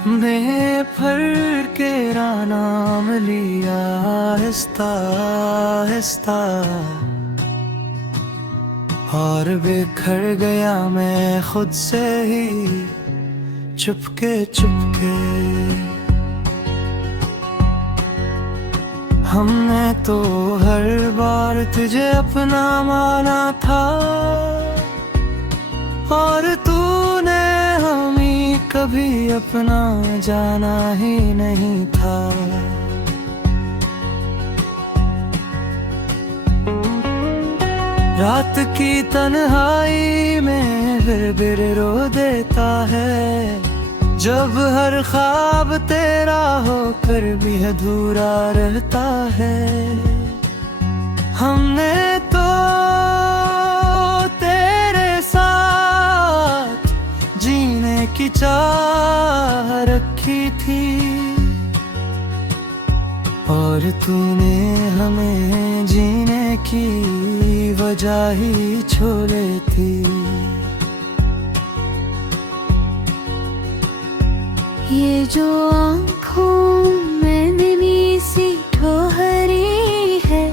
बेफर के नाम लिया आहिस्ता आहिस्ता, और बिखर गया मैं खुद से ही चुपके चुपके। हमने तो हर बार तुझे अपना माना था, और तूने हमें कभी अपना जाना ही नहीं था। रात की तन्हाई में फिर रो देता है, जब हर ख्वाब तेरा होकर भी अधूरा रहता है। हमने तो तेरे साथ जीने की चाह रखी थी, और तूने हमें जीने की वजह ही छोड़ी थी। ये जो आँखों में नमी सी ठोहरी है,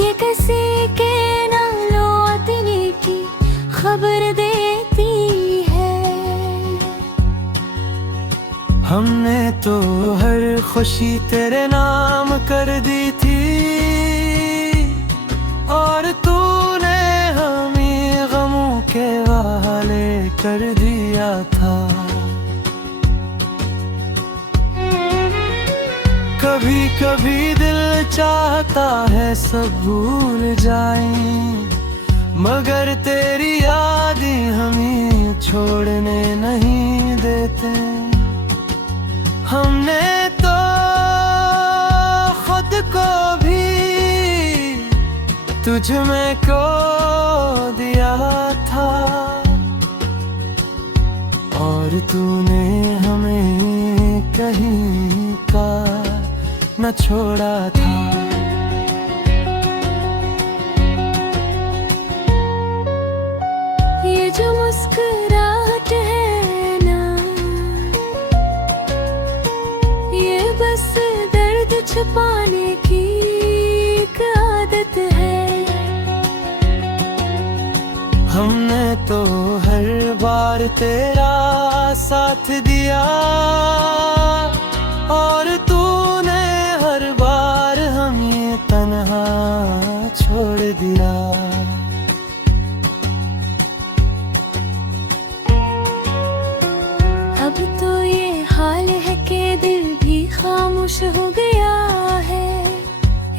ये किसी के ना लौटने की खबर देती है। हमने तो हर खुशी तेरे नाम कर दी थी, और तूने हमें गमों के हवाले कर दिया था। कभी कभी दिल चाहता है सब भूल जाएं, मगर तेरी यादें हमें छोड़ने नहीं देते। हमने तो खुद को भी तुझ में खो दिया था, और तूने हमें कहीं का न छोड़ा था। ये जो मुस्कुराहट है ना, ये बस दर्द छुपाने की एक आदत है। हमने तो हर बार तेरा साथ दिया, और तूने हर बार हमें तन्हा छोड़ दिया। अब तो ये हाल है कि दिल भी खामोश हो गया है,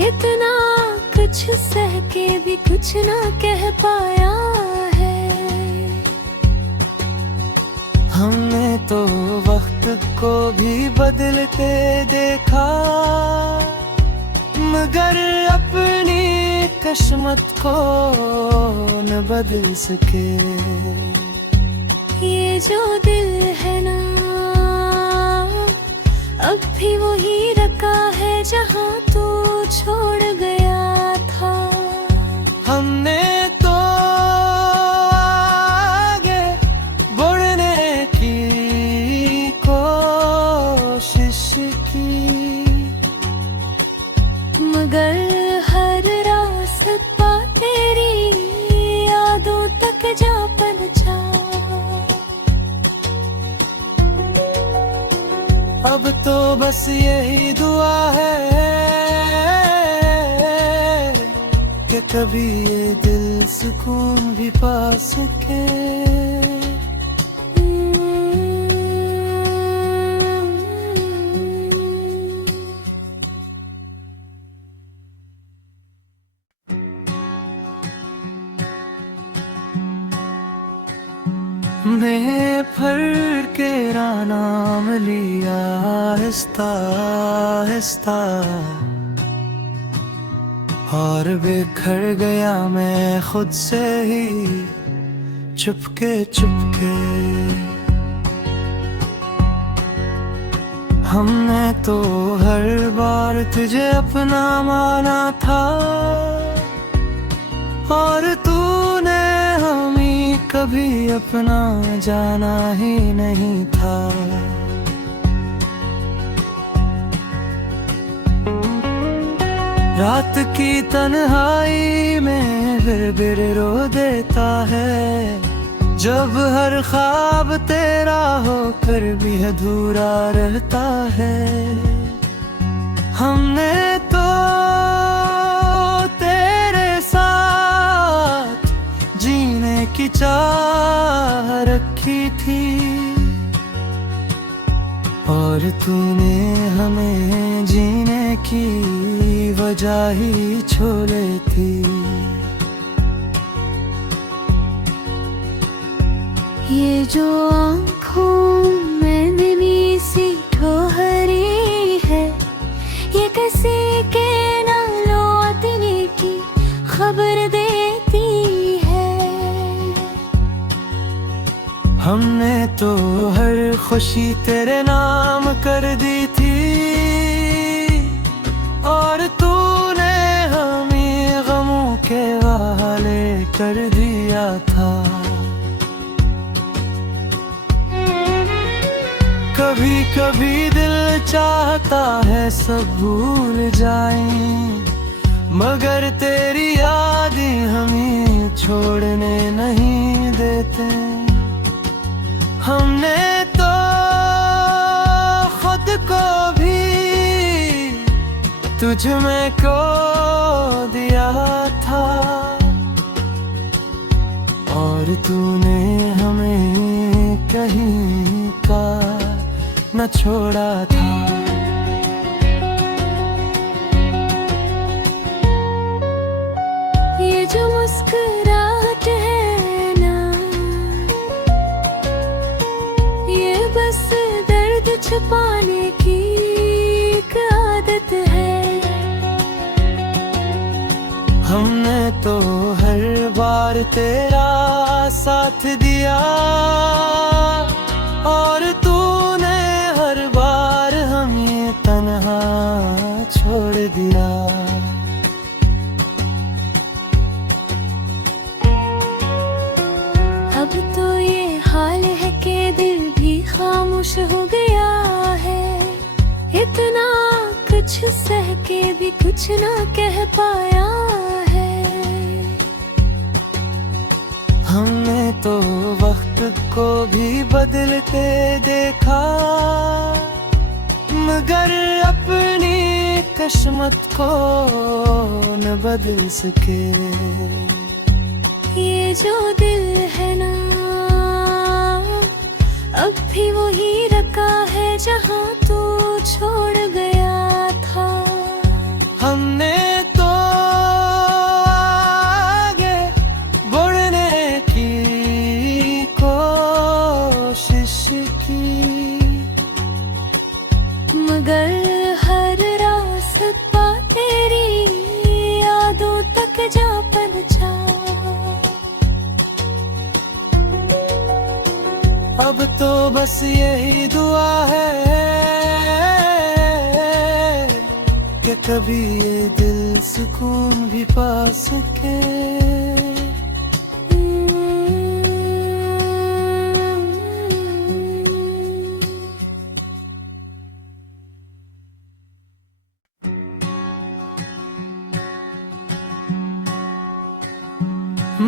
इतना कुछ सह के भी कुछ ना कह पाया है। हमने तो वक्त को भी बदलते देखा, मगर अपनी किस्मत को न बदल सके। ये जो दिल है ना, अब भी वही रखा है जहाँ तू छोड़ गया था। हमने तो आगे बढ़ने की कोशिश की, मगर हर रास्ता तेरी यादों तक जा पहुंचा। अब तो बस यही दुआ है कि कभी ये दिल सुकून भी पा सके। बेफर के नाम लिया आहिस्ता आहिस्ता, और बिखर गया मैं खुद से ही चुपके चुपके। हमने तो हर बार तुझे अपना माना था, और तूने हमें कभी अपना जाना ही नहीं था। रात की तन्हाई में फिर रो देता है, जब हर ख्वाब तेरा होकर भी अधूरा रहता है। हमने तो तेरे साथ जीने की चाह रखी थी, और तूने हमें जीने की वजह ही छोड़े थी। ये जो आँखों में नमी सी ठोहरी है, ये किसी के ना लौटने की खबर देती है। हमने तो हर खुशी तेरे नाम कर दी थी, और तूने हमें गमों के हवाले कर दिया था। कभी कभी दिल चाहता है सब भूल जाएं, मगर तेरी यादें हमें छोड़ने नहीं देते। हमने तो खुद को भी तुझ में खो दिया था, और तूने हमें कहीं का न छोड़ा था। ये जो मुस्कुराहट है ना, ये बस दर्द छुपाने की एक आदत है। हमने तो हर बार तेरा साथ दिया, और तूने हर बार हमें तन्हा छोड़ दिया। अब तो ये हाल है कि दिल भी खामोश हो गया है, इतना कुछ सह के भी कुछ ना कह पाया है। हमने तो वक्त को भी बदलते देखा, मगर अपनी किस्मत को न बदल सके। ये जो दिल है ना, अब भी वही रखा है जहाँ तू छोड़ गया था। हमने तो आगे बढ़ने की कोशिश की, मगर हर रास्ता तेरी यादों तक जा पहुंचा। अब तो बस यही दुआ है कि कभी ये दिल सुकून भी पा सके।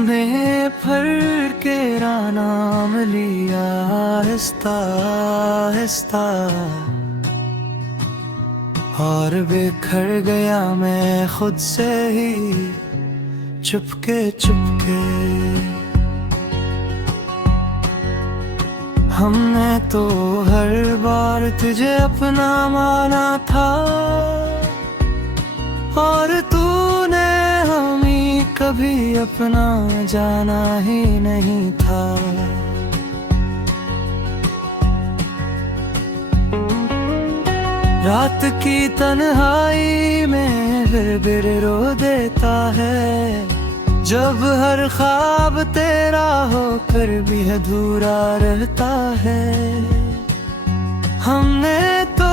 मैं फर के नाम लिया आहिस्ता आहिस्ता, और बिखर गया मैं खुद से ही चुपके चुपके। हमने तो हर बार तुझे अपना माना था, और तूने हमें कभी अपना जाना ही नहीं था। रात की तन्हाई में फिर रो देता है, जब हर ख्वाब तेरा होकर भी अधूरा रहता है। हमने तो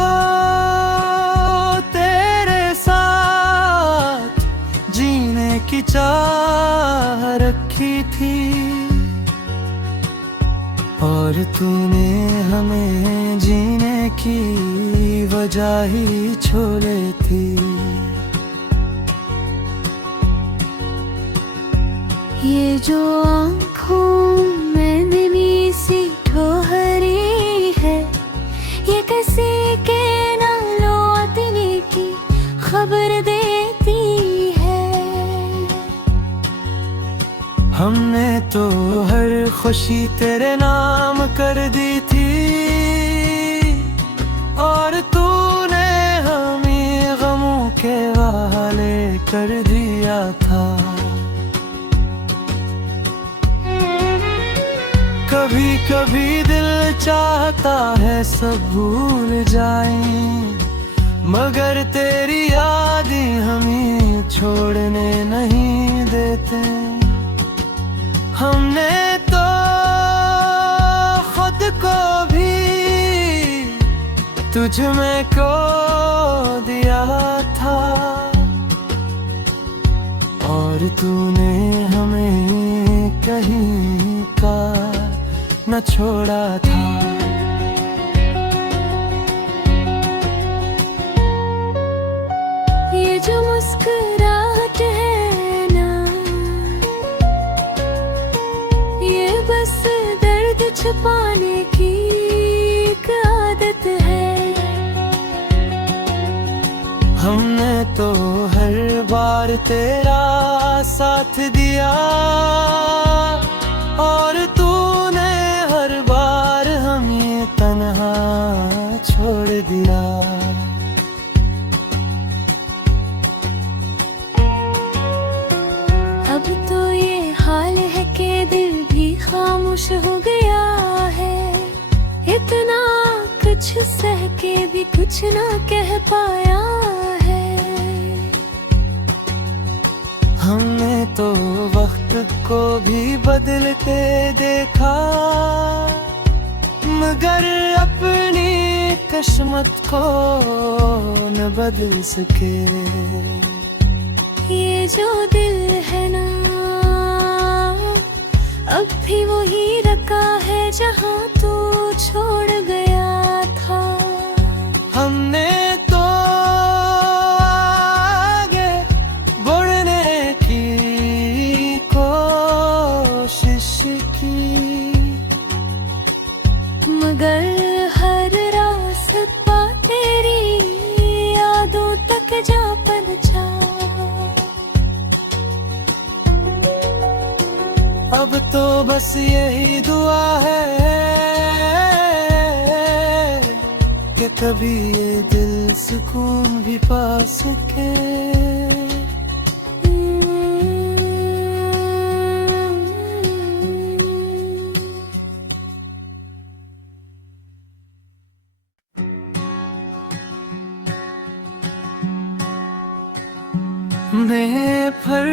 तेरे साथ जीने की चाह रखी थी, और तूने हमें जीने की वजह ही छोड़े थी। ये जो आँखों में नमी सी ठोहरी है, ये किसी के ना लौटने की खबर देती है। हमने तो हर खुशी तेरे नाम कर दी थी, और तूने हमें गमों के वाले कर दिया था। कभी कभी दिल चाहता है सब भूल जाएं, मगर तेरी यादें हमें छोड़ने नहीं देते। हमने तो खुद को भी तुझ में खो दिया था, और तूने हमें कहीं का न छोड़ा था। ये जो मुस्कुराहट है ना, ये बस दर्द छुपाने की एक आदत है। हमने तो हर बार तेरा साथ दिया, और तूने हर बार हमें तन्हा छोड़ दिया। अब तो ये हाल है कि दिल भी खामोश हो गया है, इतना कुछ सह के भी कुछ ना कह पाया है। हमने तो वक्त को भी बदलते देखा, मगर अपनी किस्मत को न बदल सके। ये जो दिल है ना, अब भी वही रखा है जहाँ तू छोड़ गया था। हमने तो आगे बढ़ने की कोशिश की, मगर हर रास्ता तेरी यादों तक जा पहुंचा। अब तो बस यही दुआ है कि कभी ये दिल सुकून भी पा सके। मैं फर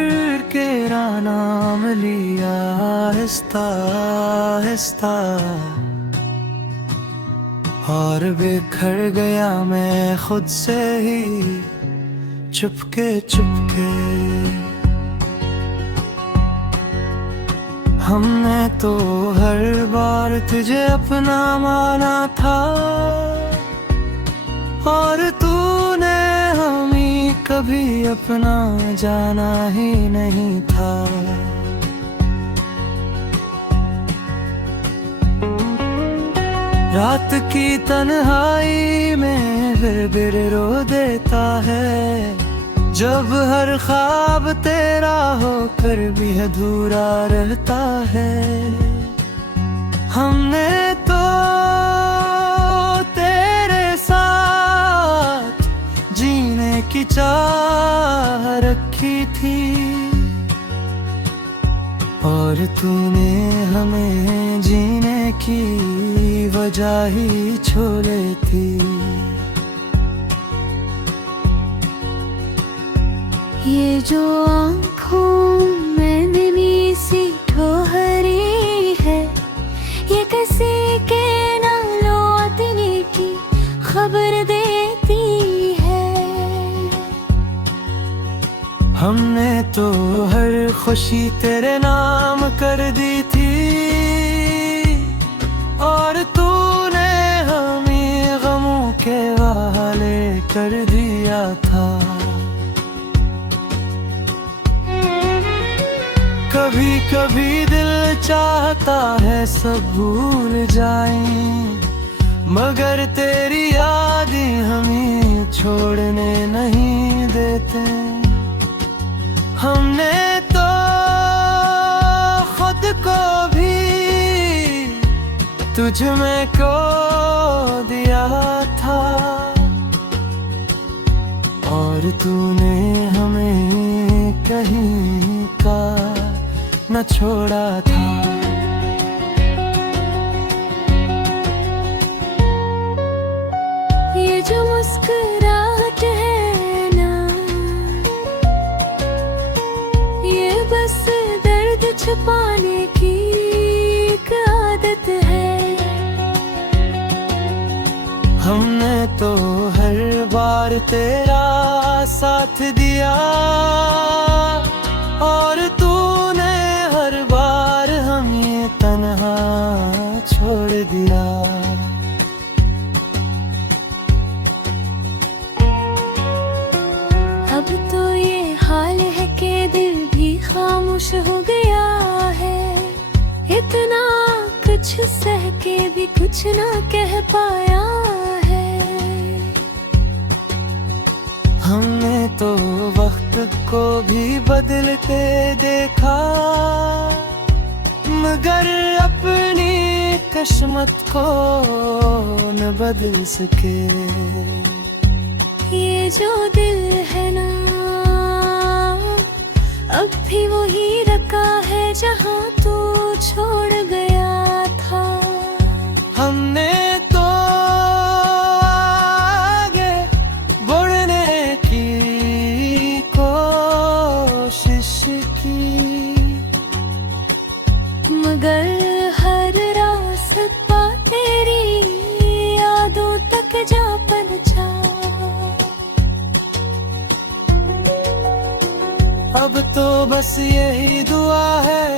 के नाम लिया आहिस्ता आहिस्ता, और बिखर गया मैं खुद से ही चुपके चुपके। हमने तो हर बार तुझे अपना माना था, और तूने हमें कभी अपना जाना ही नहीं था। रात की तन्हाई में फिर रो देता है, जब हर ख्वाब तेरा होकर भी अधूरा रहता है। हमने तो तेरे साथ जीने की चाह रखी थी, और तूने हमें जीने की वजह ही छोड़ी थी। ये जो आँखों में नमी सी ठोहरी है, ये किसी के ना लौटने की खबर देती है। हमने तो हर खुशी तेरे नाम कर दी थी, और तूने हमें गमों के वाले कर दिया था। कभी चाहता है सब भूल जाएं, मगर तेरी यादें हमें छोड़ने नहीं देते। हमने तो खुद को भी तुझ में खो दिया था, और तूने हमें कहीं का न छोड़ा था। ये जो मुस्कुराहट है ना, ये बस दर्द छुपाने की एक आदत है। हमने तो हर बार तेरा साथ दिया, और तूने हर बार हमें तन्हा छोड़ दिया। अब तो ये हाल है कि दिल भी खामोश हो गया है, इतना कुछ सह के भी कुछ ना कह पाया है। हमने तो वक्त को भी बदलते देखा, मगर अपनी किस्मत को न बदल सके। ये जो दिल है ना, अब भी वही रखा है जहाँ तू छोड़ गया था। हमने तो आगे बढ़ने की कोशिश की, मगर हर रास्ता तेरी यादों तक जा पहुंचा। अब तो बस यही दुआ है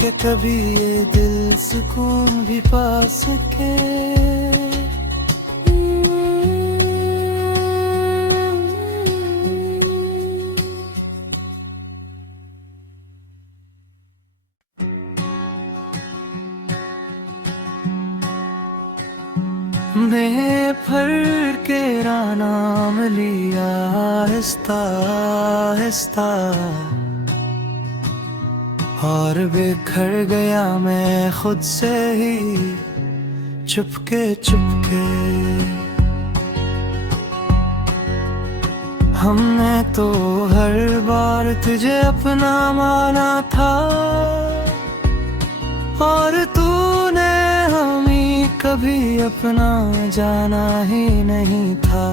कि कभी ये दिल सुकून भी पा सके। मैं फर के नाम लिया आहिस्ता आहिस्ता, और बिखर गया मैं खुद से ही चुपके चुपके। हमने तो हर बार तुझे अपना माना था, और तूने हमें कभी अपना जाना ही नहीं था।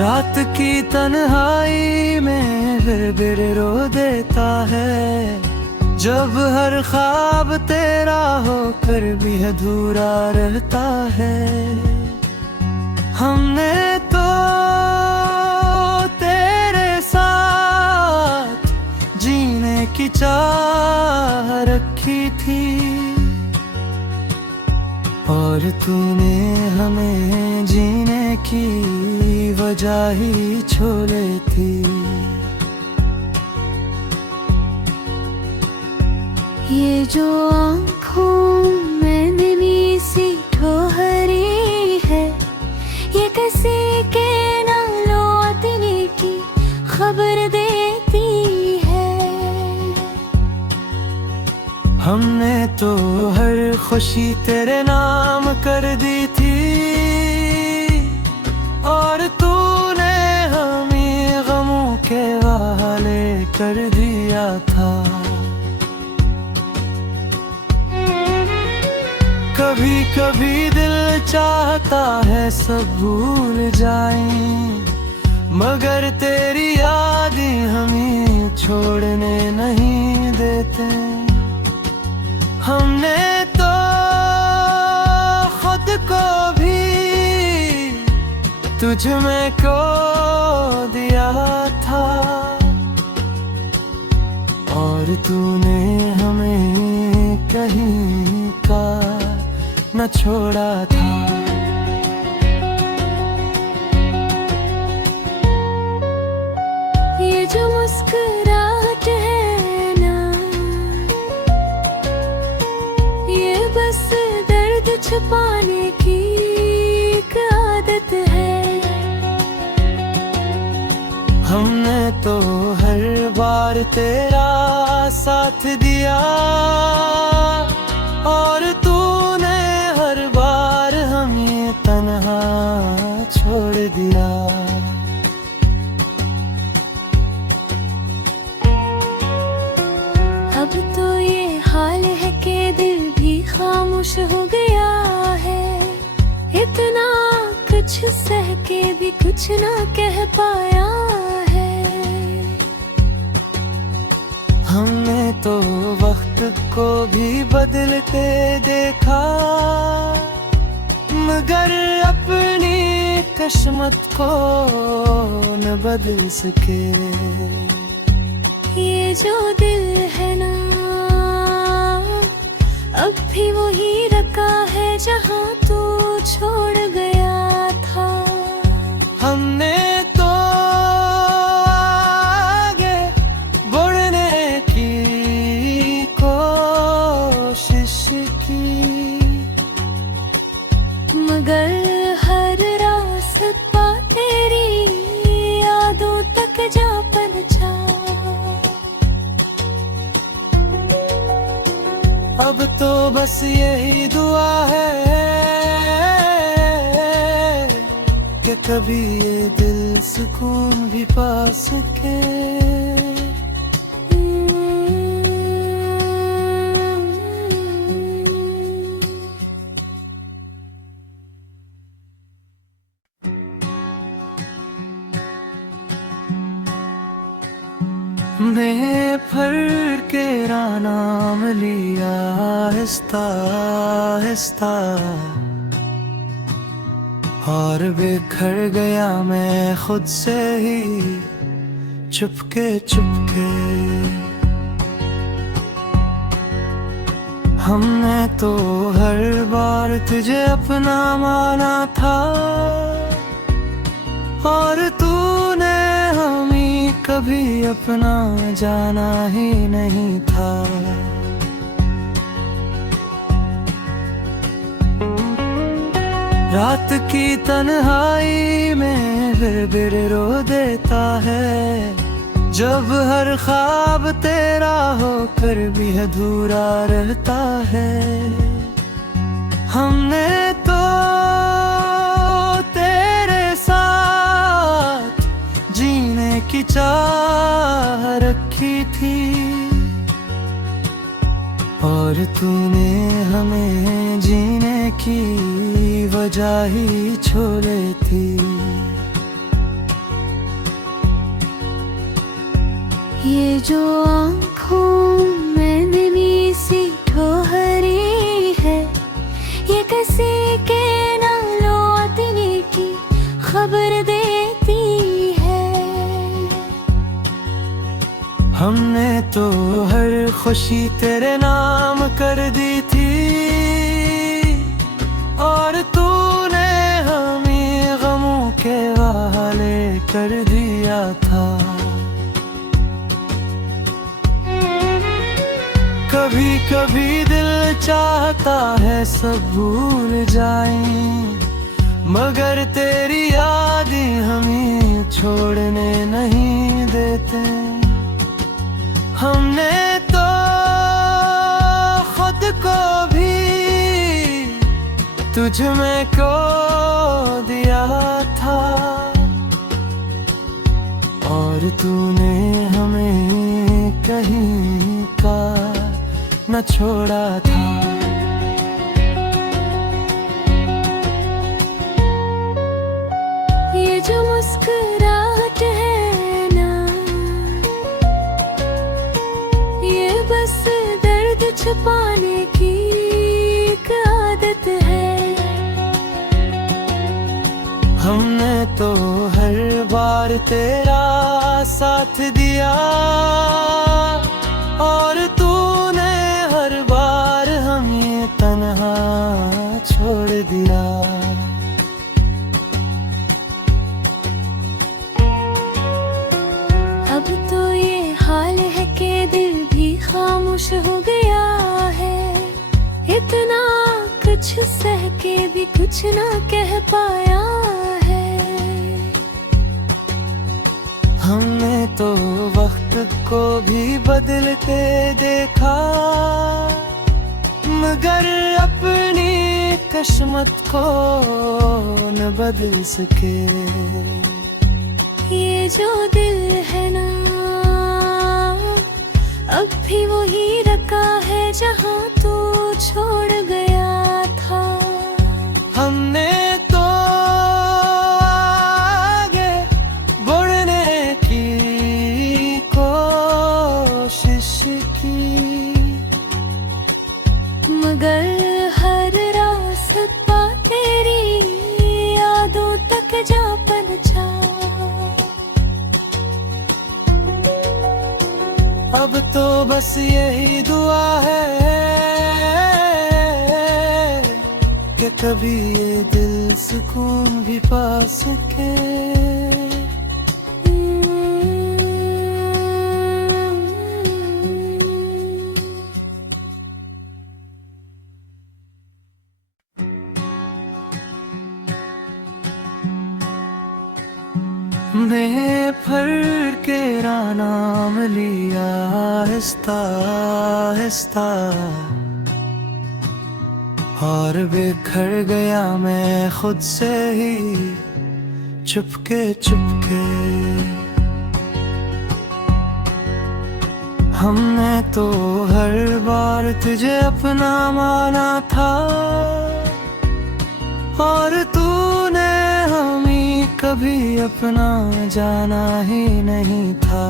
रात की तन्हाई में फिर रो देता है, जब हर ख्वाब तेरा होकर भी अधूरा रहता है। हमने तो तेरे साथ जीने की चाह रखी थी, और तूने हमें जीने की वजह ही छोड़ी थी। ये जो आँखों में नमी सी ठोहरी है, ये किसी के ना लौटने की खबर देती है। हमने तो हर खुशी तेरे नाम कर दी थी, और तूने हमें गमों के हवाले कर दिया था। कभी कभी दिल चाहता है सब भूल जाएं, मगर तेरी यादें हमें छोड़ने नहीं देते। हमने तो खुद को भी तुझ में खो दिया था, और तूने हमें कहीं का न छोड़ा था। जो मुस्कुराहट है ना, ये बस दर्द छुपाने की एक आदत है। हमने तो हर बार तेरा साथ दिया और तूने हर बार हमें तन्हा छोड़ दिया। अब तो ये हाल है कि दिल भी खामोश हो गया है, इतना कुछ सह के भी कुछ ना कह पाया है। हमने तो वक्त को भी बदलते देखा, मगर अपनी किस्मत को न बदल सके। ये जो दिल है ना, अब भी वही रखा है जहाँ तू छोड़ गया था। हमने तो आगे बढ़ने की कोशिश की, मगर हर रास्ता तेरी यादों तक जा पहुंचा। अब तो बस यही दुआ है कि कभी ये दिल सुकून भी पा सके। मैं फर के नाम लिया आहिस्ता आहिस्ता, और बिखर गया मैं खुद से ही चुपके चुपके। हमने तो हर बार तुझे अपना माना था और तूने हमें कभी अपना जाना ही नहीं था। रात की तन्हाई में फिर रो देता है, जब हर ख्वाब तेरा होकर भी अधूरा रहता है। हमने तो तेरे साथ जीने की चाह रखी थी, और तूने हमें जीने की वजह ही छोड़ी थी। ये जो आँखों में नमी सी ठोहरी है, ये किसी के ना लौटने की खबर देती है। हमने तो हर खुशी तेरे नाम कर दी थी, और तूने हमें गमों के हवाले कर दिया था। कभी कभी दिल चाहता है सब भूल जाएं, मगर तेरी यादें हमें छोड़ने नहीं देते। हमने तो खुद को भी तुझ में खो दिया था, और तूने हमें कहीं का न छोड़ा था। ये जो मुस्कुराहट है ना, ये बस दर्द छुपाने की एक आदत है। हमने तो हर बार तेरा साथ दिया, और तूने हर बार हमें तन्हा छोड़ दिया। अब अब तो ये हाल है कि दिल भी खामोश हो गया है। इतना कुछ सह के भी कुछ ना कह पाया है। हमने तो वक्त को भी बदलते देखा, मगर अपनी किस्मत को न बदल सके। ये जो दिल है ना, अब भी वही रखा है जहाँ तू छोड़ गया था। हमने तो आगे बढ़ने की कोशिश की, मगर हर रास्ता तेरी यादों तक जा पहुंचा। अब तो बस यही दुआ है कि कभी ये दिल सुकून भी पा सके। मैं फर के नाम लिया आहिस्ता आहिस्ता, और बिखर गया मैं खुद से ही चुपके चुपके। हमने तो हर बार तुझे अपना माना था, और तूने हमें कभी अपना जाना ही नहीं था।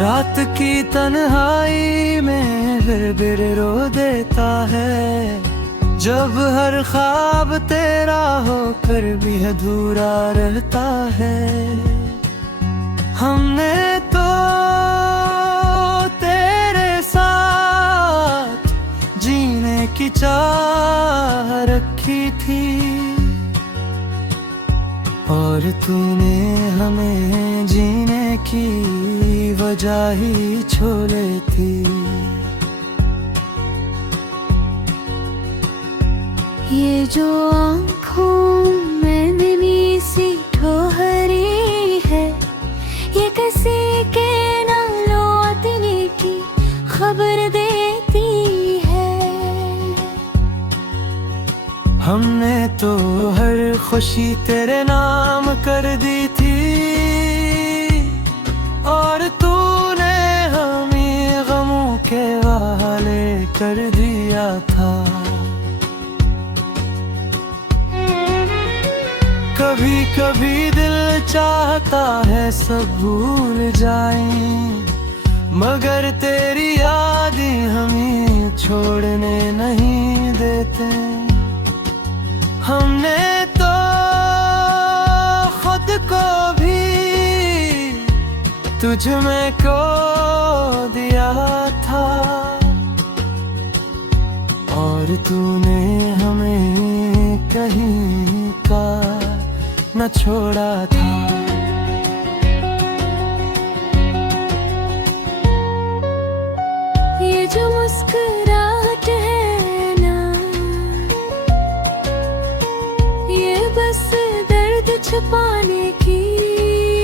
रात की तन्हाई में फिर रो देता है, जब हर ख्वाब तेरा होकर भी अधूरा रहता है। हमने तो तेरे साथ जीने की चाह रखी थी, और तूने हमें जीने की वजह ही छोड़े थी। ये जो आँखों में नमी सी ठोहरी है, ये किसी के ना लौटने की खबर देती है। हमने तो हर खुशी तेरे नाम कर दी थी, और तूने हमें गमों के वाले कर दिया था। कभी कभी दिल चाहता है सब भूल जाएं, मगर तेरी यादें हमें छोड़ने नहीं देते। हमने तो खुद को भी तुझ में खो दिया था, और तूने हमें कहीं का न छोड़ा था। ये जो मुस्कुराहट है ना, ये बस दर्द छुपाने की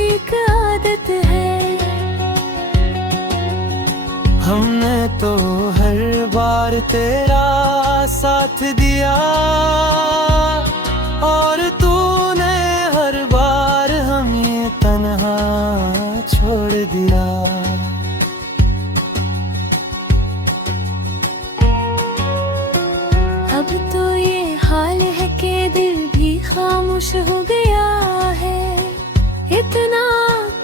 एक आदत है। हमने तो हर बार तेरा साथ दिया, और तूने हर बार हमें तन्हा छोड़ दिया। अब तो ये हाल है कि दिल भी खामोश हो गया है। इतना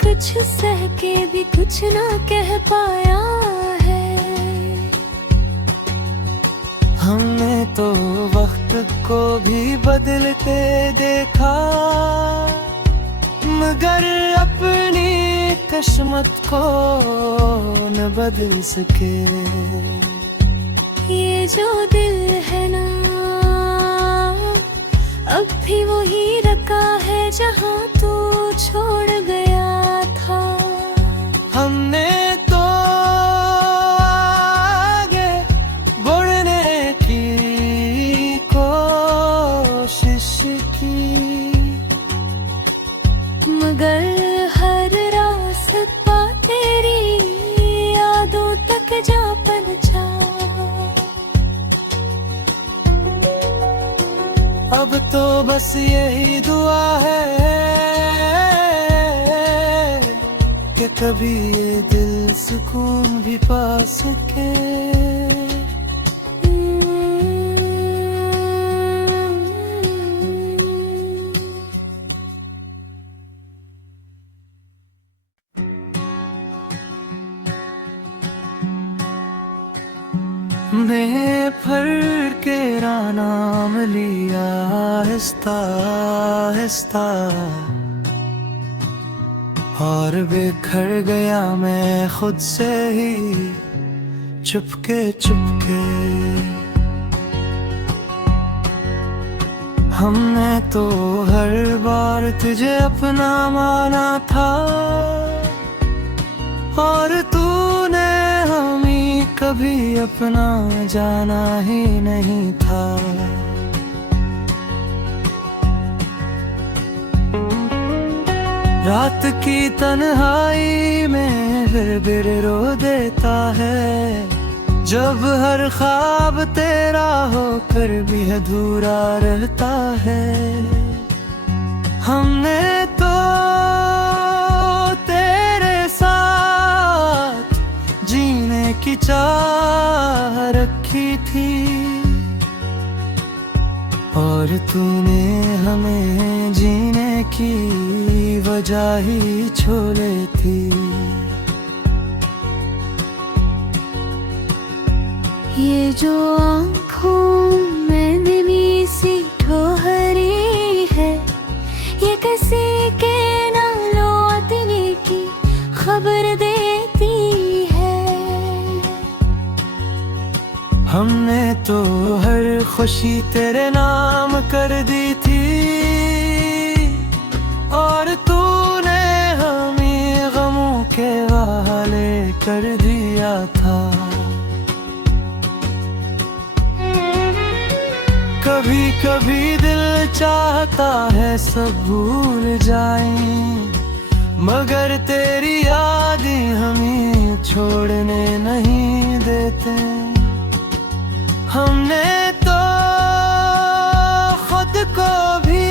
कुछ सह के भी कुछ ना कह पाया है। हमने तो वक्त को भी बदलते देखा, मगर अपनी किस्मत को न बदल सके। ये जो दिल है ना, अब भी वही जहाँ तू छोड़ गया था। हमने तो आगे बढ़ने की कोशिश की, मगर हर रास्ता तेरी यादों तक जा पहुंचा। अब तो बस यही दुआ है कि कभी ये दिल सुकून भी पा सके। मैं फर के नाम लिया आहिस्ता आहिस्ता, और बिखर गया मैं खुद से ही चुपके चुपके। हमने तो हर बार तुझे अपना माना था, और तूने हमें कभी अपना जाना ही नहीं था। रात की तन्हाई में फिर रो देता है, जब हर ख्वाब तेरा होकर भी अधूरा रहता है। हमने तो तेरे साथ जीने की चाह रखी थी, और तूने हमें जीने की वजह ही छोड़े थी। ये जो आँखों में नमी सी ठोहरी है, ये किसी के ना लौटने की खबर देती है। हमने तो हर खुशी तेरे नाम कर दी थी, और तूने हमें गमों के वाले कर दिया था। कभी कभी दिल चाहता है सब भूल जाएं, मगर तेरी यादें हमें छोड़ने नहीं देते। हमने तो खुद को भी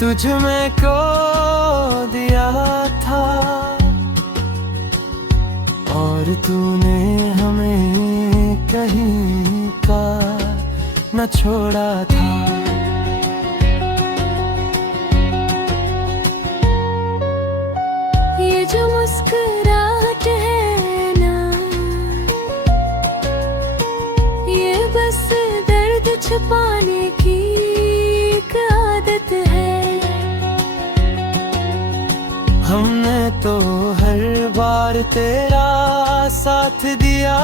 तुझ में खो दिया था, और तूने हमें कहीं का न छोड़ा था। ये जो मुस्कुराहट है ना, ये बस दर्द छुपाने की एक आदत है। हमने तो हर बार तेरा साथ दिया,